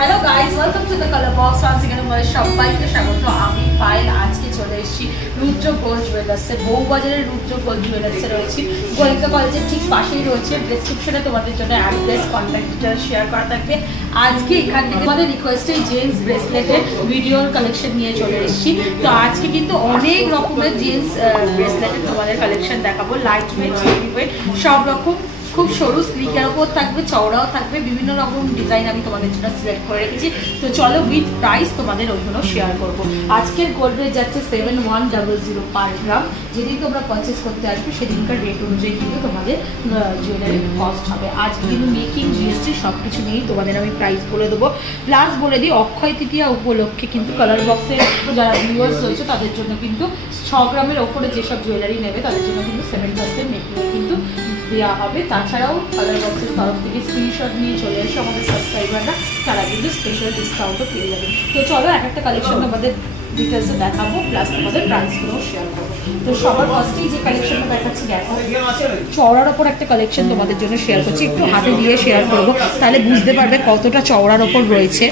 Hello guys, welcome to the colour box. আজ এখানে আমাদের সবাইকে স্বাগত। আমি পায়েল আজকে চলে এসেছি রুদ্র গোল্ড জুয়েলার্সে। বউবাজারের রুদ্র গোল্ড জুয়েলার্সে রয়েছি, গোয়েন্দা কলেজের ঠিক পাশেই রয়েছে। ডেসক্রিপশনে তোমাদের জন্য অ্যাড্রেস, কন্ট্যাক্ট ডিটেলস শেয়ার করা থাকবে। আজকে এখান থেকে আমাদের রিকোয়েস্টে জেন্টস ব্রেসলেটের ভিডিওর কালেকশন নিয়ে চলে এসেছি। তো আজকে কিন্তু অনেক রকমের জেন্টস ব্রেসলেটের তোমাদের কালেকশন দেখাবো। লাইট ওয়েট, হেভি ওয়েট, সব রকম। খুব সরু স্লিকের ওপর থাকবে, চওড়াও থাকবে, বিভিন্ন রকম ডিজাইন আমি তোমাদের জন্য সিলেক্ট করে রেখেছি। তো চলো উইথ প্রাইস তোমাদের ওইগুলো শেয়ার করবো। আজকের গোল্ড রেট যাচ্ছে 7100 পার গ্রাম। যেদিন তোমরা পারচেস করতে আসবে সেদিনকার রেট অনুযায়ী কিন্তু তোমাদের জুয়েলারির কস্ট হবে। আজকে কিন্তু মেকিং, জিএসটি সব কিছু নিয়েই তোমাদের আমি প্রাইস বলে দেবো। প্লাস বলে দিই, অক্ষয় তৃতীয়া উপলক্ষে কিন্তু কালার বক্সের যারা ভিউয়ার্স রয়েছে তাদের জন্য কিন্তু 6 গ্রামের ওপরে যেসব জুয়েলারি নেবে তাদের জন্য কিন্তু 7% মেকিংয়ে কিন্তু দেওয়া হবে। তাছাড়াও কালার বক্সের তরফ থেকে স্ক্রিনশট নিয়ে চলে এসে আমাদের সাবস্ক্রাইবাররা তারা কিন্তু স্পেশাল ডিসকাউন্টও পেয়ে যাবে। তো চলো এক একটা কালেকশন তোমাদের ডিটেলসে দেখাবো, প্লাস তোমাদের প্রাইসগুলোও শেয়ার করবো। তো সবার ফার্স্টেই যে কালেকশনটা দেখাচ্ছি দেখো, চওড়ার ওপর একটা কালেকশন তোমাদের জন্য শেয়ার করছি। একটু হাতে দিয়ে শেয়ার করবো, তাহলে বুঝতে পারবে কতটা চওড়ার ওপর রয়েছে।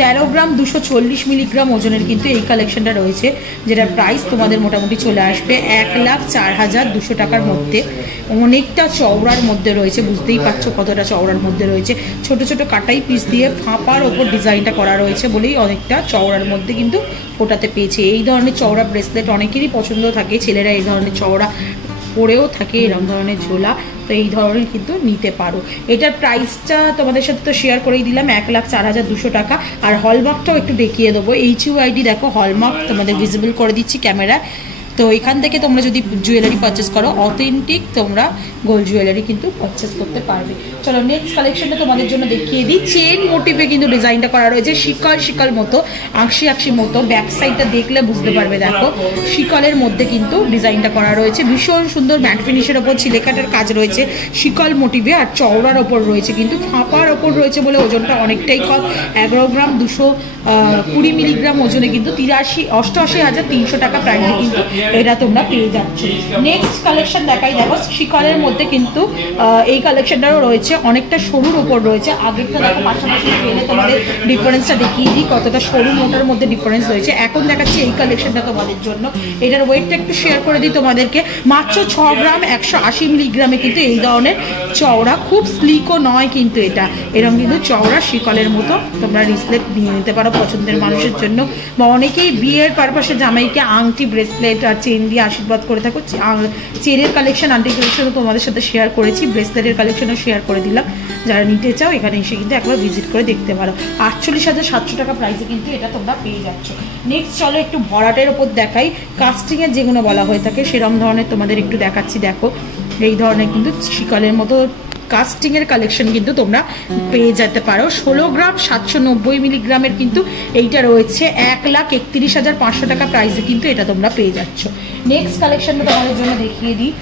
13 গ্রাম 240 মিলিগ্রাম ওজনের কিন্তু এই কালেকশনটা রয়েছে, যেটার প্রাইস তোমাদের মোটামুটি চলে আসবে 1,04,200 টাকার মধ্যে। অনেকটা চওড়ার মধ্যে রয়েছে, বুঝতেই পারছো কতটা চওড়ার মধ্যে রয়েছে। ছোট ছোট কাটাই পিস দিয়ে ফাঁপার ওপর ডিজাইনটা করা রয়েছে বলেই অনেকটা চওড়ার মধ্যে কিন্তু ওটাতে পেয়েছে। এই ধরনের চওড়া ব্রেসলেট অনেকেরই পছন্দ থাকে, ছেলেরা এই ধরনের চওড়া পরেও থাকে এরকম ধরনের ঝোলা। তো এই ধরনের কিন্তু নিতে পারো। এটার প্রাইসটা তোমাদের সাথে তো শেয়ার করেই দিলাম, 1,04,200 টাকা। আর হলমার্কটাও একটু দেখিয়ে দেবো। HUID দেখো, হলমার্ক তোমাদের ভিজিবল করে দিচ্ছি ক্যামেরা। তো এখান থেকে তোমরা যদি জুয়েলারি পারচেস করো, অথেন্টিক তোমরা গোল্ড জুয়েলারি কিন্তু পারচেস করতে পারবে। চলো নেক্সট কালেকশনটা তোমাদের জন্য দেখিয়ে দিই। চেন মোটিভে কিন্তু ডিজাইনটা করা রয়েছে, শিকল মতো, আঁকশি মতো। ব্যাক সাইডটা দেখলে বুঝতে পারবে, দেখো শিকলের মধ্যে কিন্তু ডিজাইনটা করা রয়েছে। ভীষণ সুন্দর ম্যাট ফিনিশের ওপর ছিলেকাটার কাজ রয়েছে, শিকল মোটিভে। আর চওড়ার ওপর রয়েছে কিন্তু, ফাঁপার ওপর রয়েছে বলে ওজনটা অনেকটাই কম। 11 গ্রাম 220 মিলিগ্রাম ওজনে কিন্তু 88,300 টাকা প্রাইসে কিন্তু এটা তোমরা পেয়ে যাচ্ছ। নেক্সট কালেকশন দেখাই, দেখো শিকলের মধ্যে কিন্তু এই কালেকশনটারও রয়েছে, অনেকটা সরুর ওপর রয়েছে। আগেরটা দেখো পাশাপাশি পেলে তোমাদের ডিফারেন্সটা দেখিয়ে দিই কতটা সরু মোটার মধ্যে ডিফারেন্স রয়েছে। এখন দেখাচ্ছি এই কালেকশনটা তোমাদের জন্য। এটার ওয়েটটা একটু শেয়ার করে দিই তোমাদেরকে। মাত্র 6 গ্রাম 180 মিলিগ্রামে কিন্তু এই ধরনের চওড়া, খুব স্লিকও নয় কিন্তু এটা, এরকম কিন্তু চওড়া শিকলের মতো তোমরা রিসলেট নিয়ে নিতে পারো পছন্দের মানুষের জন্য। বা অনেকেই বিয়ের পারপাসে জামাইকে আংটি, ব্রেসলেট আর চেন দিয়ে আশীর্বাদ করে থাকো। চেনের কালেকশন, আংটি কালেকশনও তোমাদের সাথে শেয়ার করেছি, ব্রেসলেটের কালেকশনও শেয়ার করে দিলাম। যারা নিতে চাও এখানে এসে কিন্তু একবার ভিজিট করে দেখতে পারো। 48,700 টাকা প্রাইসে কিন্তু এটা তোমরা পেয়ে যাচ্ছ। নেক্সট চলো একটু ভরাটের ওপর দেখাই। কাস্টিংয়ের যেগুলো বলা হয়ে থাকে সেরকম ধরনের তোমাদের একটু দেখাচ্ছি। দেখো এই ধরনের কিন্তু শিকলের মতো কাস্টিংয়ের কালেকশন কিন্তু তোমরা পেয়ে যেতে পারো। 16 গ্রাম 790 মিলিগ্রামের কিন্তু এইটা রয়েছে 1,31,500 টাকা প্রাইসে কিন্তু এটা তোমরা পেয়ে যাচ্ছ। নেক্সট কালেকশনটা তোমাদের জন্য দেখিয়ে দিই।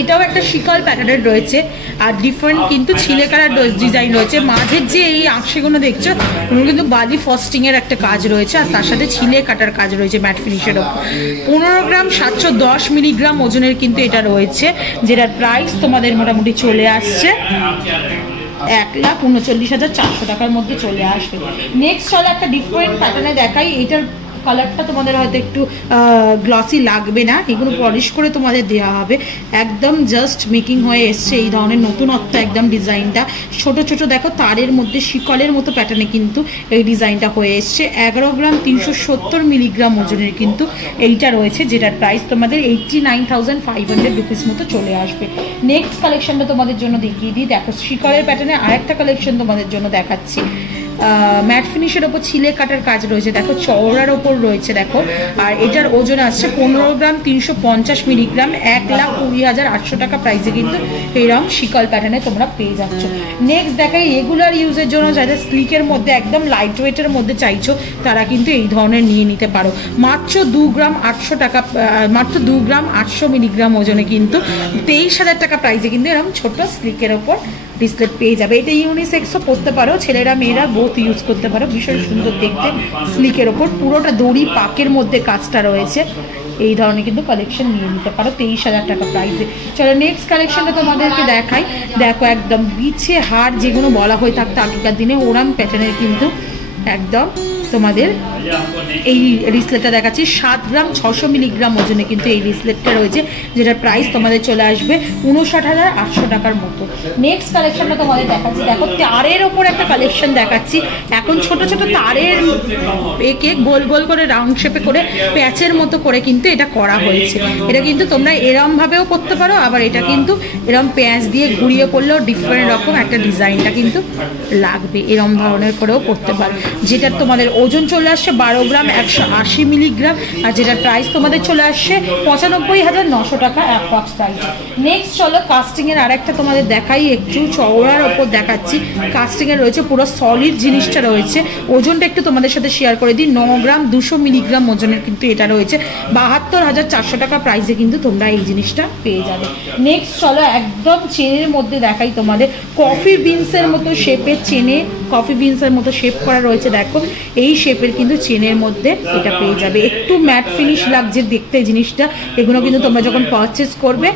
এটাও একটা শিকল প্যাটার্নের রয়েছে, আর ডিফারেন্ট কিন্তু ছিলেকার ডিজাইন রয়েছে। মাঝের যে এই আঁকশিগুলো দেখছো ওগুলো কিন্তু বালি ফস্টিং এর একটা কাজ রয়েছে, আর তার সাথে ছিলে কাটার কাজ রয়েছে ম্যাট ফিনিশের ওপর। 15 গ্রাম 710 মিলিগ্রাম ওজনের কিন্তু এটা রয়েছে, যেটার প্রাইস তোমাদের মোটামুটি চলে আসছে 1,39,400 টাকার মধ্যে চলে আসবে। নেক্সট চলো একটা ডিফারেন্ট প্যাটার্নে দেখাই। এটার কালারটা তোমাদের হয়তো একটু গ্লসি লাগবে না, এগুলো পলিশ করে তোমাদের দেওয়া হবে। একদম জাস্ট মেকিং হয়ে এসছে এই ধরনের নতুনত্ব একদম ডিজাইনটা। ছোট ছোট দেখো তারের মধ্যে শিকলের মতো প্যাটার্নে কিন্তু এই ডিজাইনটা হয়ে এসছে। 11 গ্রাম 370 মিলিগ্রাম ওজনের কিন্তু এইটা রয়েছে, যেটার প্রাইস তোমাদের 89,500 রুপিস মতো চলে আসবে। নেক্সট কালেকশনটা তোমাদের জন্য দেখিয়ে দিই। দেখো শিকলের প্যাটার্নে আরেকটা কালেকশন তোমাদের জন্য দেখাচ্ছি। ম্যাট ফিনিশের ওপর ছিলে কাটার কাজ রয়েছে, দেখো চওড়ার ওপর রয়েছে দেখো। আর এটার ওজন আসছে 15 গ্রাম 350 মিলিগ্রাম, 1,20,800 টাকা প্রাইসে কিন্তু এইরকম শিকল প্যাটার্নে তোমরা পেয়ে যাচ্ছ। নেক্সট দেখাই রেগুলার ইউজের জন্য যাদের স্লিকের মধ্যে একদম লাইট ওয়েটের মধ্যে চাইছো তারা কিন্তু এই ধরনের নিয়ে নিতে পারো। মাত্র 2 গ্রাম 800 টাকা, মাত্র 2 গ্রাম 800 মিলিগ্রাম ওজনে কিন্তু 23,000 টাকা প্রাইসে কিন্তু এরকম ছোট স্লিকের ওপর ব্রেসলেট পেয়ে যাবে। এটা ইউনিসেক্সও পরতে পারো, ছেলেরা মেয়েরা বোথ ইউজ করতে পারো। ভীষণ সুন্দর দেখতে, স্লিকের ওপর পুরোটা দড়ি পাকের মধ্যে কাজটা রয়েছে। এই ধরনের কিন্তু কালেকশন নিয়ে নিতে পারো 23,000 টাকা প্রাইসে। চলো নেক্সট কালেকশনটা তোমাদেরকে দেখাই। দেখো একদম বিছে হার যেগুলো বলা হয়ে থাকতো আগেকার দিনে, ওরাম প্যাটার্নের কিন্তু একদম তোমাদের এই রিসলেটটা দেখাচ্ছি। 7 গ্রাম 600 মিলিগ্রাম ওজনে কিন্তু এই রিসলেটটা রয়েছে, যেটার প্রাইস তোমাদের চলে আসবে 59,800 টাকার মতো। নেক্সট কালেকশনটা তোমাদের দেখাচ্ছি। দেখো তারের ওপর একটা কালেকশন দেখাচ্ছি। এখন ছোট ছোট তারের একে গোল গোল করে রাউন্ড শেপে করে প্যাচের মতো করে কিন্তু এটা করা হয়েছে। এটা কিন্তু তোমরা এরম ভাবেও করতে পারো, আবার এটা কিন্তু এরম প্যাচ দিয়ে ঘুরিয়ে করলেও ডিফারেন্ট রকম একটা ডিজাইনটা কিন্তু লাগবে, এরম ধরনের করেও করতে পারো। যেটা তোমাদের ওজন চলে আসছে 12 গ্রাম 180 মিলিগ্রাম, আর যেটার প্রাইস তোমাদের চলে আসছে 95,900 টাকা অ্যাপ্রক্স প্রাইস। নেক্সট চলো কাস্টিং এর আরেকটা তোমাদের দেখাই, একটু চওড়ার ওপর দেখাচ্ছি। কাস্টিং এর রয়েছে পুরো সলিড জিনিসটা রয়েছে। ওজনটা একটু তোমাদের সাথে শেয়ার করে দিই, 9 গ্রাম 200 মিলিগ্রাম ওজনের কিন্তু এটা রয়েছে, 72,400 টাকা প্রাইসে কিন্তু তোমরা এই জিনিসটা পেয়ে যাবে। নেক্সট চলো একদম চেনের মধ্যে দেখাই তোমাদের। কফি বিনসের মতো শেপের চেনে, কফি বিনসের মতো শেপ করা রয়েছে। দেখো এই শেপের কিন্তু চেনের মধ্যে এটা পেয়ে যাবে। একটু ম্যাট ফিনিশ লাগছে দেখতে জিনিসটা। এগুলো কিন্তু তোমরা যখন পারচেস করবে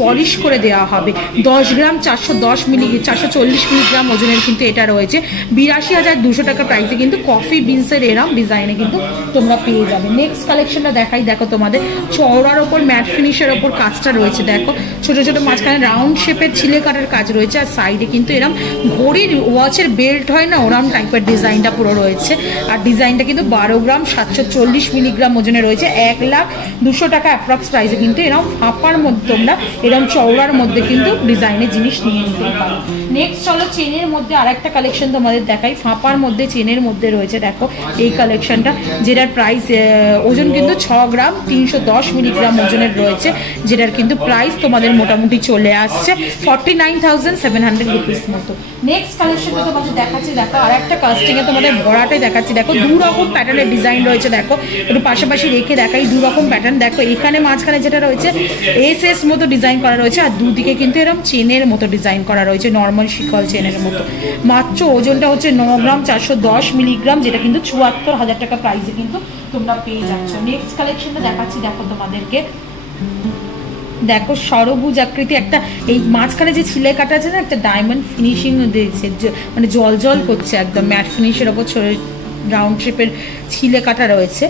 পলিশ করে দেওয়া হবে। 10 গ্রাম 440 মিলিগ্রাম ওজনের কিন্তু এটা রয়েছে, 82,200 টাকা প্রাইসে কিন্তু কফি বিনসের এরম ডিজাইনে কিন্তু তোমরা পেয়ে যাবে। নেক্সট কালেকশনটা দেখাই। দেখো তোমাদের চওড়ার ওপর ম্যাট ফিনিশের ওপর কাজটা রয়েছে। দেখো ছোট ছোট মাঝখানে রাউন্ড শেপের ছিলে কাটার কাজ রয়েছে, আর সাইডে কিন্তু এরম ঘড়ির ওয়াচের বেল্ট হয় না, ওরম টাইপের ডিজাইনটা পুরো রয়েছে। আর ডিজাইনটা কিন্তু 12 গ্রাম 740 মিলিগ্রাম ওজনে রয়েছে, 1,02,000 টাকা অ্যাপ্রক্স প্রাইসে কিন্তু এরকম ফাঁপার মধ্যে তোমরা এরকম চওড়ার মধ্যে কিন্তু ডিজাইনের জিনিস নিয়ে নিতে পারো। নেক্সট চলো চেনের মধ্যে আরেকটা কালেকশন তোমাদের দেখাই। ফাঁপার মধ্যে চেনের মধ্যে রয়েছে দেখো এই কালেকশনটা, যেটার প্রাইস ওজন কিন্তু 6 গ্রাম 310 মিলিগ্রাম ওজনের রয়েছে, যেটার কিন্তু প্রাইস তোমাদের মোটামুটি চলে আসছে 49,700 রুপিস মতো। নেক্সট কালেকশনটা তোমাদের দেখাচ্ছি। দেখো আর একটা কাস্টিংয়ে তোমাদের ভরাটাই দেখাচ্ছি। দেখো দু রকম প্যাটার্নের ডিজাইন রয়েছে। দেখো একটু পাশাপাশি রেখে দেখাই দু রকম প্যাটার্ন। দেখো এখানে মাঝখানে যেটা রয়েছে এস মতো ডিজাইন করা রয়েছে, আর দুদিকে কিন্তু এরকম চেনের মতো ডিজাইন করা রয়েছে, নর্মাল শিকল চেনের মতো। মাত্র ওজনটা হচ্ছে 9 গ্রাম 410 মিলিগ্রাম, যেটা কিন্তু 74,000 টাকা প্রাইসে কিন্তু তোমরা পেয়ে যাচ্ছ। নেক্সট কালেকশনটা দেখাচ্ছি। দেখো তোমাদেরকে দেখো সরবুজ আকৃতি একটা, এই মাঝখানে যে ছিলে কাটা আছে না, একটা ডায়মন্ড ফিনিশিং দিয়েছে, মানে জল জল করছে একদম ম্যাট ফিনিশের ওপর রাউন্ড শেপের ছিলে কাটা রয়েছে।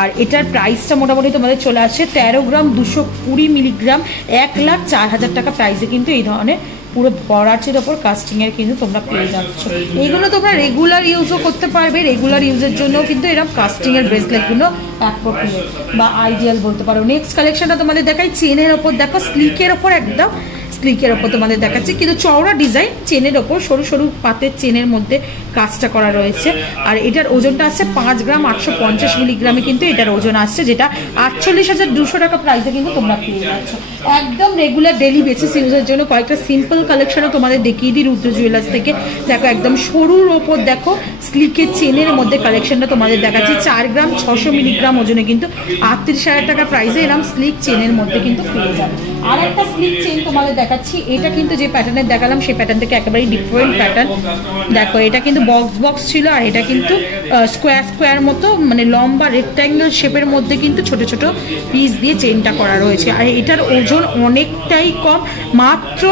আর এটার প্রাইসটা মোটামুটি তোমাদের চলে আসছে 13 গ্রাম 220 মিলিগ্রাম, 1,04,000 টাকা প্রাইসে কিন্তু এই ধরনের পুরো বরাটের ওপর কাস্টিংয়ের কিন্তু তোমরা পেয়ে যাচ্ছ। এইগুলো তোমরা রেগুলার ইউজও করতে পারবে, রেগুলার ইউজের জন্য কিন্তু এরকম কাস্টিংয়ের ব্রেসলেটগুলো অ্যাপ্রোপ্রিয়েট বা আইডিয়াল বলতে পারো। নেক্সট কালেকশনটা তোমাদের দেখাই চেনের ওপর। দেখো স্লিকের ওপর একদম স্লিকের ওপর তোমাদের দেখাচ্ছি, কিন্তু চওড়া ডিজাইন চেনের ওপর সরু সরু পাতের চেনের মধ্যে কাজটা করা রয়েছে। আর এটার ওজনটা আসছে 5 গ্রাম 850 মিলিগ্রামে কিন্তু এটার ওজন আসছে, যেটা 48,200 টাকা প্রাইসে কিন্তু তোমরা পেয়ে যাচ্ছ। একদম রেগুলার ডেলি বেসিস ইউজের জন্য কয়েকটা সিম্পল কালেকশনও তোমাদের দেখিয়ে দিই রুদ্র জুয়েলার্স থেকে। দেখো একদম সরুর ওপর দেখো স্লিকের চেনের মধ্যে কালেকশনটা তোমাদের দেখাচ্ছি। 4 গ্রাম 600 মিলিগ্রাম ওজনে কিন্তু 38,000 টাকা প্রাইসে এরকম স্লিক চেনের মধ্যে কিন্তু পেয়ে যাবে। আর একটা স্লিক চেন তোমাদের দেখাচ্ছি। এটা কিন্তু যে প্যাটার্নের দেখালাম সেই প্যাটার্ন থেকে একেবারেই ডিফারেন্ট প্যাটার্ন। দেখো এটা কিন্তু বক্স ছিল, আর এটা কিন্তু স্কোয়ার মতো, মানে লম্বা রেক্ট্যাঙ্গেল শেপের মধ্যে কিন্তু ছোট ছোট পিস দিয়ে চেনটা করা রয়েছে। আর এটার ওজন অনেকটাই কম, মাত্র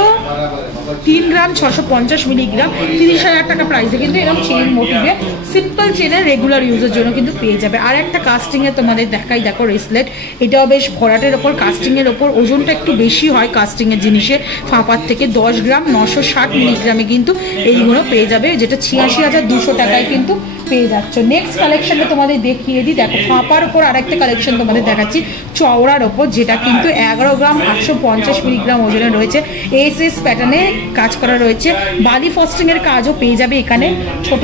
3 গ্রাম 650 মিলিগ্রাম, 30,000 টাকা প্রাইসে কিন্তু এরকম চেন মোটিভে সিম্পল চেনের রেগুলার ইউজের জন্য কিন্তু পেয়ে যাবে। আর একটা কাস্টিংয়ে তোমাদের দেখাই। দেখো রেসলেট, এটাও বেশ ভরাটের ওপর কাস্টিংয়ের ওপর, ওজনটা একটু বেশি হয় কাস্টিংয়ের জিনিসে ফাঁপার থেকে। 10 গ্রাম 960 মিলিগ্রামে কিন্তু এইগুলো পেয়ে যাবে, যেটা 86,200 টাকায় কিন্তু পেয়ে যাচ্ছ। নেক্সট কালেকশনটা তোমাদের দেখিয়ে দিই। দেখো ফাঁপার ওপর আরেকটা কালেকশন তোমাদের দেখাচ্ছি চওড়ার ওপর, যেটা কিন্তু 11 গ্রাম 850 মিলিগ্রাম ওজনে রয়েছে। এস প্যাটার্নে কাজ করা রয়েছে, বালি ফস্টিং এর কাজও পেয়ে যাবে এখানে। ছোট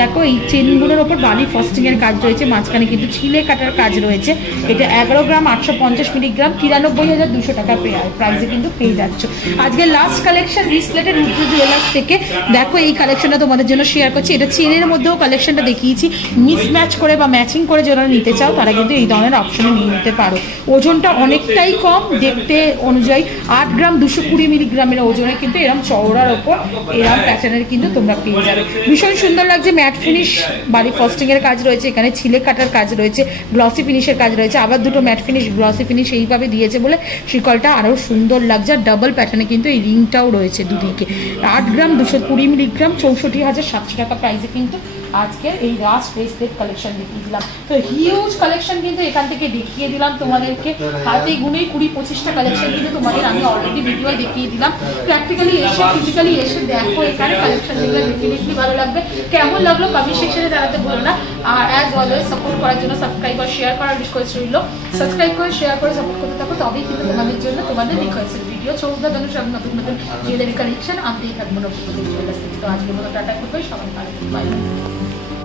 দেখো এই চেনগুলোর ওপর বালি ফস্টিং এর কাজ রয়েছে, মাঝখানে কিন্তু ছিলে কাটার কাজ রয়েছে। এটা 11 গ্রাম 850 মিলিগ্রাম, 93,200 টাকা প্রাইসে কিন্তু পেয়ে যাচ্ছ। আজকে লাস্ট কালেকশন রিসলেটের রুদ্র জুয়েলার্স থেকে। দেখো এই কালেকশনটা তোমাদের জন্য শেয়ার করছি। এটা চেনের মধ্যেও কালেকশনটা দেখিয়েছি, মিসম্যাচ করে বা ম্যাচিং করে যারা নিতে চাও তারা কিন্তু এই ধরনের অপশনে নিয়ে নিতে পারো। ওজনটা অনেকটাই কম দেখতে অনুযায়ী, 8 গ্রাম 220 মিলিগ্রামের ওজনে কিন্তু এরকম চওড়ার ওপর এরকম প্যাটার্নের কিন্তু তোমরা পেয়ে যাবে। ভীষণ সুন্দর লাগছে, ম্যাট ফিনিশ বাড়ি ফস্টিং এর কাজ রয়েছে, এখানে ছিলে কাটার কাজ রয়েছে, গ্লসি ফিনিশের কাজ রয়েছে, আবার দুটো ম্যাট ফিনিশ গ্লসি ফিনিশ এইভাবে দিয়েছে বলে শিকলটা আরও সুন্দর লাগছে। আর ডাবল প্যাটার্নে কিন্তু এই রিংটাও রয়েছে দুদিকে। 8 গ্রাম 220 মিলিগ্রাম 64,700 টাকা প্রাইসে কিন্তু আজকের এই রাজ ব্রেসলেট কালেকশন দেখিয়ে দিলাম। তো হিউজ কালেকশন কিন্তু এখান থেকে দেখিয়ে দিলাম তোমাদেরকে, হাতে গুনে 20-25টা কালেকশন কিন্তু তোমাদের আমি অলরেডি ভিডিও দেখিয়ে দিলাম। প্র্যাকটিক্যালি এসে ফিজিক্যালি এসে দেখো এখানে কালেকশন দেখলে ডেফিনেটলি ভালো লাগবে। কেমন লাগলো কমেন্ট সেকশনে জানাতে ভুলো না। আর অ্যাজ অলওয়েজ সাপোর্ট করার জন্য সাবস্ক্রাইব আর শেয়ার করার রিকোয়েস্ট রইল। সাবস্ক্রাইব করে শেয়ার করে সাপোর্ট করতে থাকো, তবেই কিন্তু তোমাদের জন্য তোমাদের রিকোয়েস্টের ভিডিও চৌদ্দ সব নতুন নতুন জুয়েলারি কালেকশন আনতেই থাকবো নতুন নতুন জুয়েলার্স থেকে। তো আজকের মতো টাটা করবো, সবাই ভালো, বাই।